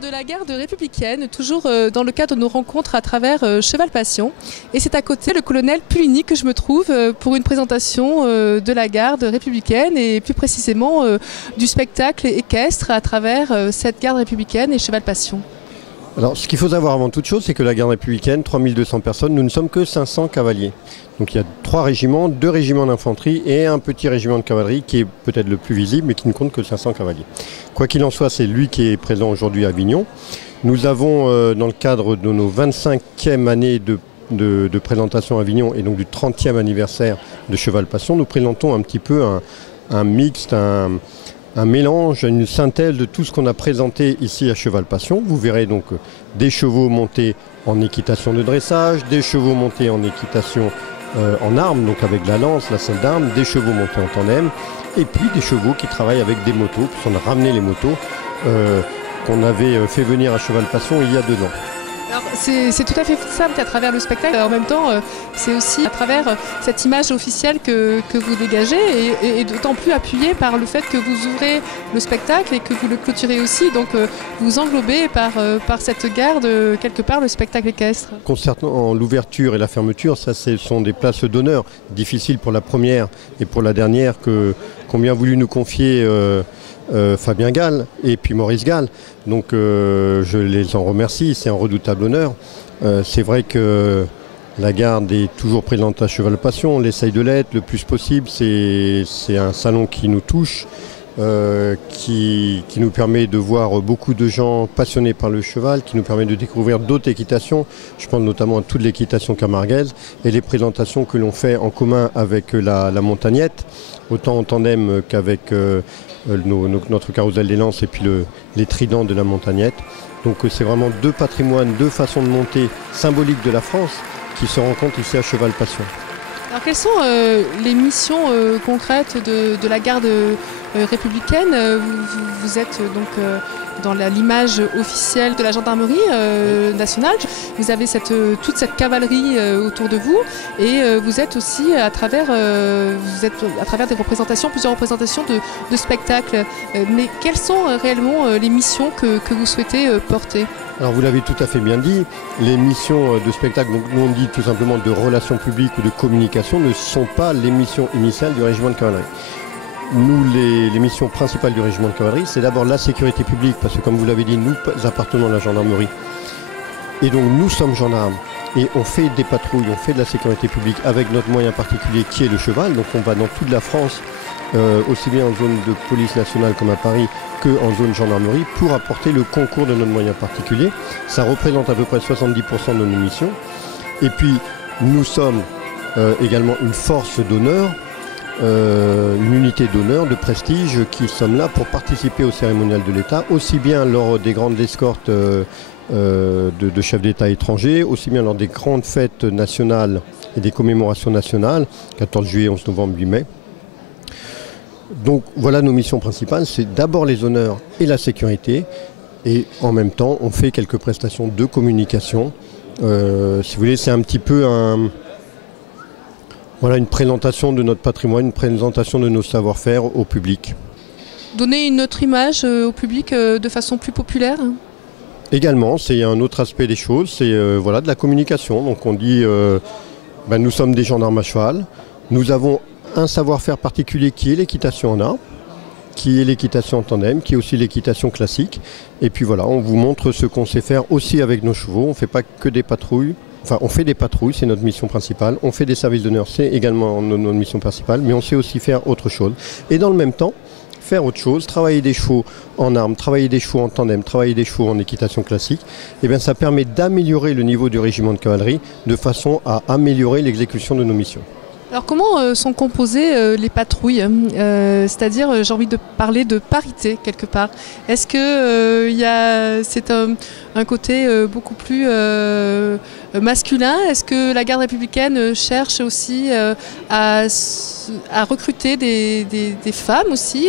de la garde républicaine, toujours dans le cadre de nos rencontres à travers Cheval Passion. Et c'est à côté le colonel Puligny que je me trouve pour une présentation de la garde républicaine et plus précisément du spectacle équestre à travers cette garde républicaine et Cheval Passion. Alors, ce qu'il faut savoir avant toute chose, c'est que la garde républicaine, 3200 personnes, nous ne sommes que 500 cavaliers. Donc il y a 3 régiments, 2 régiments d'infanterie et un petit régiment de cavalerie qui est peut-être le plus visible mais qui ne compte que 500 cavaliers. Quoi qu'il en soit, c'est lui qui est présent aujourd'hui à Avignon. Nous avons, dans le cadre de nos 25e années de présentation à Avignon et donc du 30e anniversaire de Cheval Passion, nous présentons un petit peu un mixte, un mélange, une synthèse de tout ce qu'on a présenté ici à Cheval Passion. Vous verrez donc des chevaux montés en équitation de dressage, des chevaux montés en équitation en armes, donc avec la lance, la selle d'armes, des chevaux montés en tandem, et puis des chevaux qui travaillent avec des motos, puisqu'on a ramené les motos qu'on avait fait venir à Cheval Passion il y a 2 ans. C'est tout à fait simple qu'à travers le spectacle, en même temps, c'est aussi à travers cette image officielle que vous dégagez et d'autant plus appuyé par le fait que vous ouvrez le spectacle et que vous le clôturez aussi. Donc vous englobez par cette garde, quelque part, le spectacle équestre. Concernant l'ouverture et la fermeture, ça ce sont des places d'honneur difficiles pour la première et pour la dernière qu'ont bien voulu nous confier Fabien Gall et puis Maurice Gall. Donc je les en remercie, c'est un redoutable honneur. C'est vrai que la garde est toujours présente à Cheval Passion, on essaye de l'être le plus possible. C'est un salon qui nous touche, qui nous permet de voir beaucoup de gens passionnés par le cheval, qui nous permet de découvrir d'autres équitations. Je pense notamment à toute l'équitation camarguaise et les présentations que l'on fait en commun avec la montagnette, autant en tandem qu'avec notre carrousel des lances et puis les tridents de la montagnette. Donc c'est vraiment 2 patrimoines, 2 façons de monter symboliques de la France qui se rencontrent ici à Cheval Passion. Alors quelles sont les missions concrètes de la garde républicaine? Vous êtes donc dans l'image officielle de la gendarmerie nationale. Vous avez toute cette cavalerie autour de vous et vous êtes aussi à travers des représentations, plusieurs représentations de spectacles. Mais quelles sont réellement les missions que vous souhaitez porter? Alors vous l'avez tout à fait bien dit, les missions de spectacle, donc nous on dit tout simplement de relations publiques ou de communication, ne sont pas les missions initiales du régiment de cavalerie. Nous, les missions principales du régiment de cavalerie, c'est d'abord la sécurité publique, parce que comme vous l'avez dit, nous appartenons à la gendarmerie. Et donc nous sommes gendarmes et on fait des patrouilles, on fait de la sécurité publique avec notre moyen particulier qui est le cheval. Donc on va dans toute la France, aussi bien en zone de police nationale comme à Paris, qu'en zone gendarmerie, pour apporter le concours de notre moyen particulier. Ça représente à peu près 70% de nos missions. Et puis nous sommes également une force d'honneur, une unité d'honneur, de prestige, qui sommes là pour participer au cérémonial de l'État, aussi bien lors des grandes escortes de chefs d'État étrangers, aussi bien lors des grandes fêtes nationales et des commémorations nationales, 14 juillet, 11 novembre, 8 mai. Donc voilà nos missions principales, c'est d'abord les honneurs et la sécurité, et en même temps on fait quelques prestations de communication. Si vous voulez, c'est un petit peu une présentation de notre patrimoine, une présentation de nos savoir-faire au public. Donner une autre image au public de façon plus populaire? Également, c'est un autre aspect des choses, c'est de la communication. Donc on dit, nous sommes des gendarmes à cheval, nous avons un savoir-faire particulier qui est l'équitation en armes, qui est l'équitation en tandem, qui est aussi l'équitation classique. Et puis voilà, on vous montre ce qu'on sait faire aussi avec nos chevaux. On ne fait pas que des patrouilles. Enfin, on fait des patrouilles, c'est notre mission principale. On fait des services d'honneur, c'est également notre mission principale. Mais on sait aussi faire autre chose. Et dans le même temps, faire autre chose, travailler des chevaux en armes, travailler des chevaux en tandem, travailler des chevaux en équitation classique, et bien ça permet d'améliorer le niveau du régiment de cavalerie de façon à améliorer l'exécution de nos missions. Alors comment sont composées les patrouilles? C'est-à-dire, j'ai envie de parler de parité quelque part. Est-ce que c'est un côté beaucoup plus masculin? Est-ce que la garde républicaine cherche aussi à recruter des femmes aussi?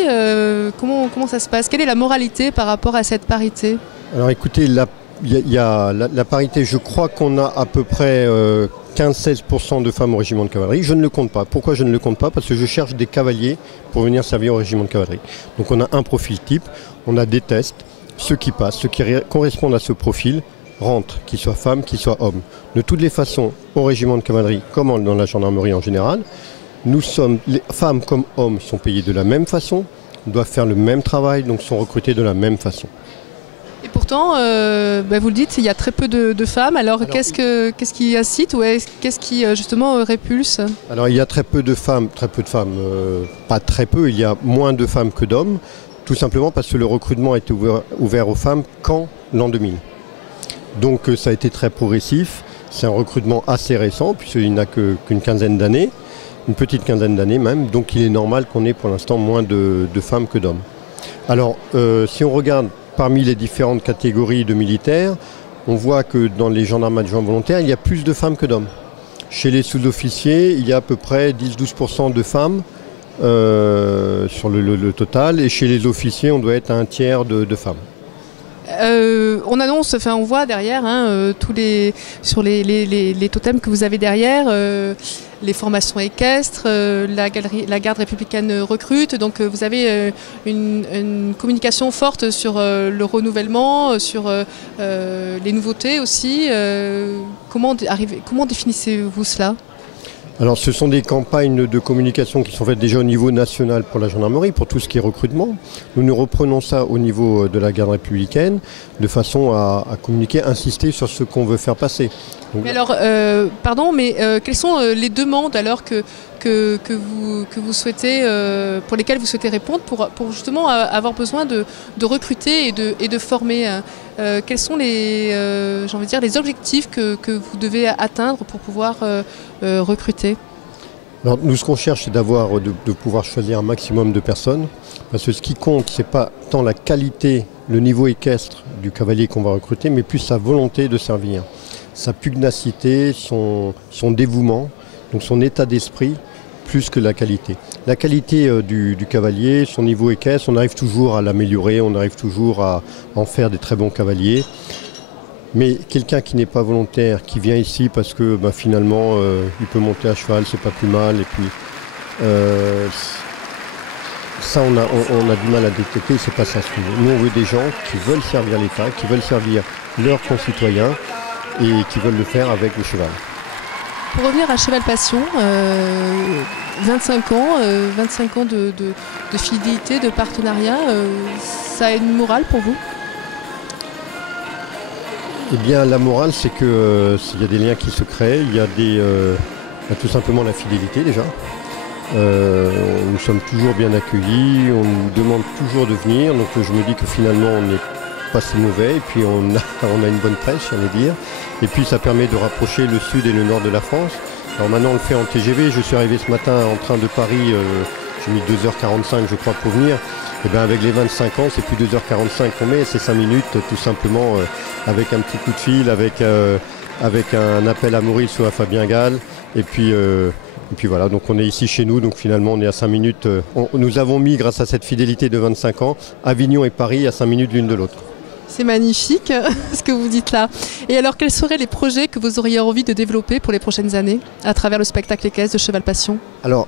Comment ça se passe? Quelle est la moralité par rapport à cette parité? Alors écoutez, il y a la parité, je crois qu'on a à peu près 15-16% de femmes au régiment de cavalerie. Je ne le compte pas. Pourquoi je ne le compte pas? Parce que je cherche des cavaliers pour venir servir au régiment de cavalerie. Donc on a un profil type, on a des tests ceux qui passent, ceux qui correspondent à ce profil, rentrent, qu'ils soient femmes, qu'ils soient hommes. De toutes les façons, au régiment de cavalerie, comme dans la gendarmerie en général, les femmes comme hommes sont payés de la même façon, doivent faire le même travail, donc sont recrutés de la même façon. Et pourtant, vous le dites, il y a très peu de femmes. Alors qu'est-ce qui incite ou qu'est-ce qui justement répulse? Alors il y a très peu de femmes, pas très peu, il y a moins de femmes que d'hommes, tout simplement parce que le recrutement a été ouvert aux femmes qu'en l'an 2000. Donc ça a été très progressif, c'est un recrutement assez récent puisqu'il n'a qu'une quinzaine d'années, une petite quinzaine d'années même, donc il est normal qu'on ait pour l'instant moins de femmes que d'hommes. Alors si on regarde parmi les différentes catégories de militaires, on voit que dans les gendarmes adjoints volontaires, il y a plus de femmes que d'hommes. Chez les sous-officiers, il y a à peu près 10-12% de femmes sur le total, et chez les officiers, on doit être à un tiers de femmes. On annonce, on voit derrière sur les totems que vous avez derrière, les formations équestres, la garde républicaine recrute. Donc vous avez une communication forte sur le renouvellement, sur les nouveautés aussi. Comment définissez-vous cela ? Alors ce sont des campagnes de communication qui sont faites déjà au niveau national pour la gendarmerie, pour tout ce qui est recrutement. Nous reprenons ça au niveau de la garde républicaine, de façon à communiquer, insister sur ce qu'on veut faire passer. Donc, mais alors, quelles sont les demandes alors que vous souhaitez, pour lesquelles vous souhaitez répondre pour justement avoir besoin de recruter et de former quels sont les objectifs que vous devez atteindre pour pouvoir recruter? Alors, nous, ce qu'on cherche, c'est de pouvoir choisir un maximum de personnes, parce que ce qui compte, ce n'est pas tant la qualité, le niveau équestre du cavalier qu'on va recruter, mais plus sa volonté de servir, sa pugnacité, son dévouement, donc son état d'esprit, plus que la qualité. La qualité du cavalier, son niveau équestre, on arrive toujours à l'améliorer, on arrive toujours à en faire des très bons cavaliers. Mais quelqu'un qui n'est pas volontaire, qui vient ici parce que finalement il peut monter à cheval, c'est pas plus mal, et puis ça on a du mal à détecter, c'est pas ça ce qu'on veut. Nous on veut des gens qui veulent servir l'État, qui veulent servir leurs concitoyens et qui veulent le faire avec le cheval. Pour revenir à Cheval Passion, 25 ans de fidélité, de partenariat, ça a une morale pour vous ? Eh bien, la morale, c'est qu'il y a des liens qui se créent, il y a tout simplement la fidélité déjà. Nous sommes toujours bien accueillis, on nous demande toujours de venir, donc je me dis que finalement on n'est pas si mauvais, et puis on a une bonne presse, j'allais dire. Et puis ça permet de rapprocher le sud et le nord de la France. Alors maintenant on le fait en TGV, je suis arrivé ce matin en train de Paris, j'ai mis 2h45 je crois pour venir. Et bien avec les 25 ans, c'est plus 2h45 qu'on met, c'est 5 minutes tout simplement avec un petit coup de fil, avec un appel à Maurice ou à Fabien Gall. Et puis voilà, donc on est ici chez nous, donc finalement on est à 5 minutes. Nous avons mis, grâce à cette fidélité de 25 ans, Avignon et Paris à 5 minutes l'une de l'autre. C'est magnifique ce que vous dites là. Et alors quels seraient les projets que vous auriez envie de développer pour les prochaines années à travers le spectacle équestre de Cheval Passion ? Alors,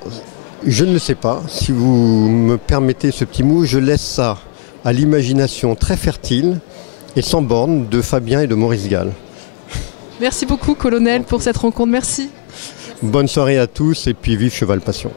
je ne le sais pas. Si vous me permettez ce petit mot, je laisse ça à l'imagination très fertile et sans borne de Fabien et de Maurice Gall. Merci beaucoup, colonel, pour cette rencontre. Merci. Bonne soirée à tous et puis vive Cheval Passion.